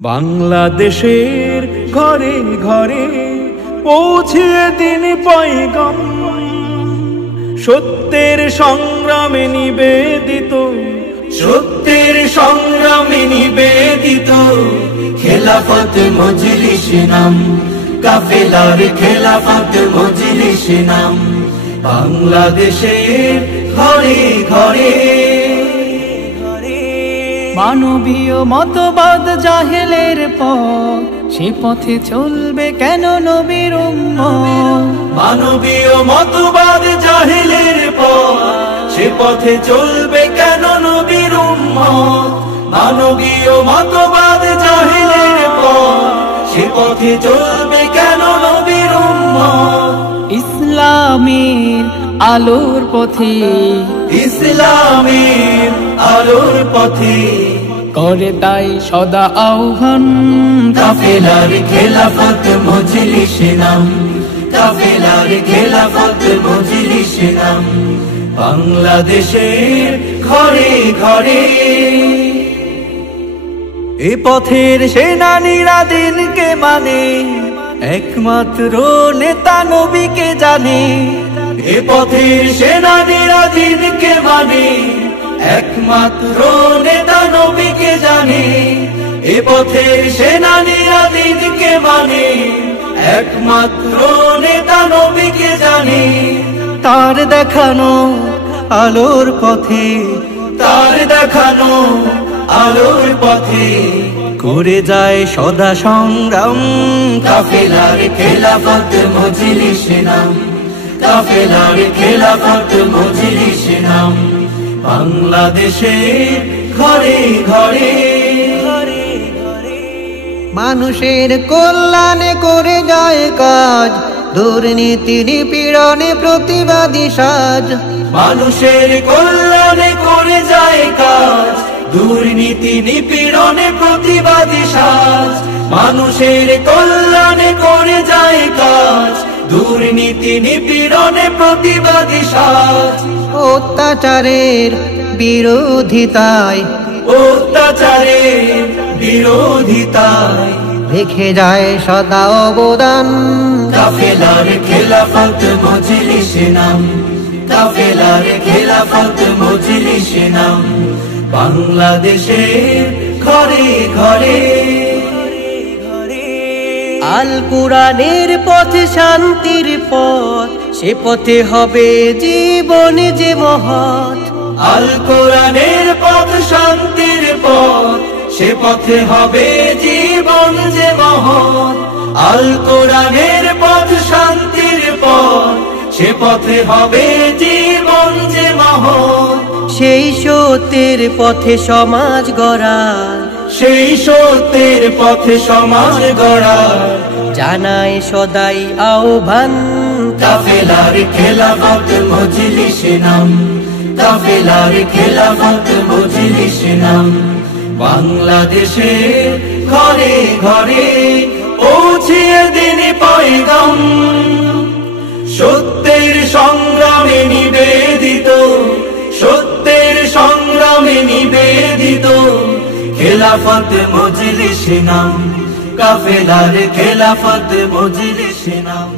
বাংলাদেশের ঘরে ঘরে পৌঁছিয়ে দিন পয়গাম, সত্যের সংগ্রামে নিবেদিত, সত্যের সংগ্রামে নিবেদিত খেলাফত মজলিস নাম, কাফেলার খেলাফত মজলিস নাম। বাংলাদেশের ঘরে ঘরে মানবীয় মতবাদ জাহেলের পথ, সে পথে চলবে কেন নবীর উম্মত। মানবীয় মতবাদ জাহেলের পথ, সে পথে চলবে কেন নবীর উম্মত। মানবীয় মতবাদ জাহেলের পথ, সে পথে চলবে কেন নবীর উম্মত। ইসলামের আলোর পথে, ইসলামের আলোর পথে করে তাই সদা আহ্বান, কাফেলার খেলাফত মজলিস নাম, কাফেলার খেলাফত মজলিস নাম। বাংলাদেশের ঘরে ঘরে এ পথের সেনানীরা দিনকে মানে, একমাত্র নেতা নবীকে জানে। এ পথের সেনানীরা দিনকে মানে, একমাত্র নেতা নবীকে জানে। এ পথের সেনানীরা দিনকে মানে, একমাত্র নেতা নবীকে জানে। তার দেখানো আলোর পথে, তার দেখানো আলোর পথে করে যায় সদা সংগ্রাম, কাফেলার খেলাফত মজলিস নাম, কাফেলার খেলাফত মজলিস নাম। বাংলাদেশের ঘরে ঘরে মানুষের কল্যাণে করে যায় কাজ, দুর্নীতি নিপীড়নে প্রতিবাদী সাজ। মানুষের কল্যাণে করে যায় কাজ, দুর্নীতি নিপীড়নে প্রতিবাদী সাজ। মানুষের কল্যাণে করে যায় কাজ, দুর্নীতি নিপীড়নে প্রতিবাদী সাজ। অত্যাচারের বিরোধিতায়, অত্যাচারের বিরোধিতায় রেখে যায় সদা অবদান, কাফেলার খেলাফত মজলিস নাম, কাফেলার খেলাফত মজলিস নাম। বাংলাদেশের ঘরে ঘরে আল কুরআনের পথে শান্তির পথ, সে পথে হবে জীবন যে মহৎ। আল কোরআনের পথ শান্তির পথ, সে পথে হবে জীবন যে মহৎ। আল কোরআনের পথ শান্তির পথ, সে পথে হবে জীবন যে মহৎ। সেই সত্যের পথে সমাজ গড়া, সেই সত্যের পথে সমাজ গড়া জানায় সদাই আহ্বান, কাফেলার খেলাফত মজলিস নাম, কাফেলার খেলাফত মজলিস নাম। বাংলাদেশের ঘরে ঘরে পৌঁছিয়ে দিন পয়গাম, সত্যের সংগ্রামে নিবেদিত, সত্যের সংগ্রামে নিবেদিত খেলাফত মজলিস নাম, কাফেলার খেলাফত মজলিস নাম।